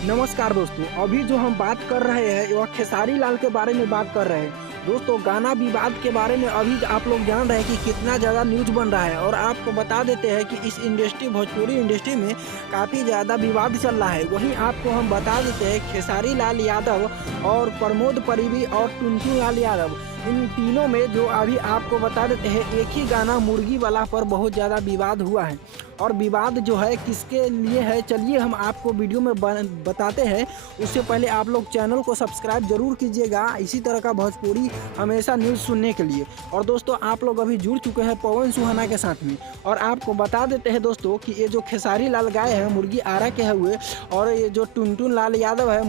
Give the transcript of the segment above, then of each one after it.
नमस्कार दोस्तों, अभी जो हम बात कर रहे हैं वह खेसारी लाल के बारे में बात कर रहे हैं। दोस्तों, गाना विवाद के बारे में अभी आप लोग जान रहे हैं कि कितना ज़्यादा न्यूज़ बन रहा है और आपको बता देते हैं कि इस भोजपुरी इंडस्ट्री में काफ़ी ज़्यादा विवाद चल रहा है। वहीं आपको हम बता देते हैं खेसारी लाल यादव और प्रमोद परिवी और टुनटुन लाल यादव, इन तीनों में जो अभी आपको बता देते हैं एक ही गाना मुर्गी वाला पर बहुत ज़्यादा विवाद हुआ है। और विवाद जो है किसके लिए है, चलिए हम आपको वीडियो में बताते हैं। उससे पहले आप लोग चैनल को सब्सक्राइब जरूर कीजिएगा इसी तरह का भोजपुरी हमेशा न्यूज़ सुनने के लिए। और दोस्तों, आप लोग अभी जुड़ चुके हैं पवन सुहाना के साथ में। और आपको बता देते हैं दोस्तों कि ये जो खेसारी लाल गाय है मुर्गी आरा के हुए, और ये जो टुनटुन लाल यादव है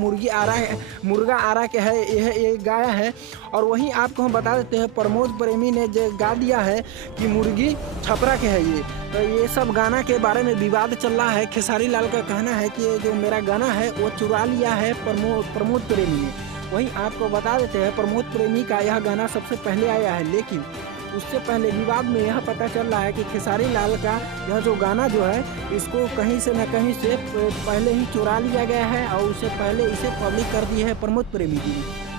मुर्गा आरा के है, ये गाय है। और वहीं आपको हम बता देते हैं प्रमोद प्रेमी ने जो गा दिया है कि मुर्गी छपरा के है। ये सब गाना के बारे में विवाद चल रहा है। खेसारी लाल का कहना है कि ये जो मेरा गाना है वो चुरा लिया है प्रमोद प्रेमी ने। वहीं आपको बता देते हैं प्रमोद प्रेमी का यह गाना सबसे पहले आया है, लेकिन उससे पहले विवाद में यह पता चल रहा है कि खेसारी लाल का यह जो गाना जो है इसको कहीं से न कहीं से पहले ही चुरा लिया गया है और उससे पहले इसे पब्लिक कर दी है प्रमोद प्रेमी जी ने,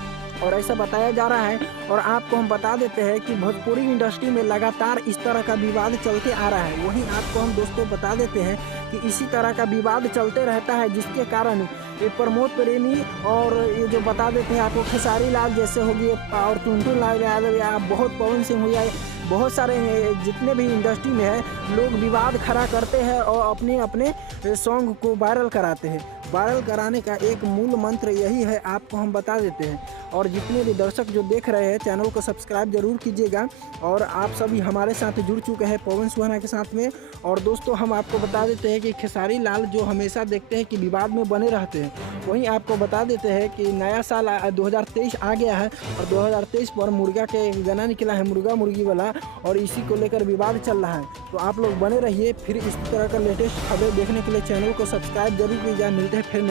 और ऐसा बताया जा रहा है। और आपको हम बता देते हैं कि भोजपुरी इंडस्ट्री में लगातार इस तरह का विवाद चलते आ रहा है। वहीं आपको हम दोस्तों बता देते हैं कि इसी तरह का विवाद चलते रहता है, जिसके कारण ये प्रमोद प्रेमी और ये जो बता देते हैं आपको खेसारी लाल जैसे हो गए और टुनटुन लाल यादव या बहुत पवन सिंह हो जाए, बहुत सारे जितने भी इंडस्ट्री में है लोग विवाद खड़ा करते हैं और अपने अपने सॉन्ग को वायरल कराते हैं। वायरल कराने का एक मूल मंत्र यही है, आपको हम बता देते हैं। और जितने भी दर्शक जो देख रहे हैं चैनल को सब्सक्राइब जरूर कीजिएगा। और आप सभी हमारे साथ जुड़ चुके हैं पवन सुहाना के साथ में। और दोस्तों, हम आपको बता देते हैं कि खेसारी लाल जो हमेशा देखते हैं कि विवाद में बने रहते हैं, वहीं आपको बता देते हैं कि नया साल 2023 आ गया है और 2023 पर मुर्गा के गाना निकला है, मुर्गा मुर्गी वाला, और इसी को लेकर विवाद चल रहा है। तो आप लोग बने रहिए, फिर इस तरह का लेटेस्ट खबरें देखने के लिए चैनल को सब्सक्राइब जरूर कीजिए। मिलते हैं फिर।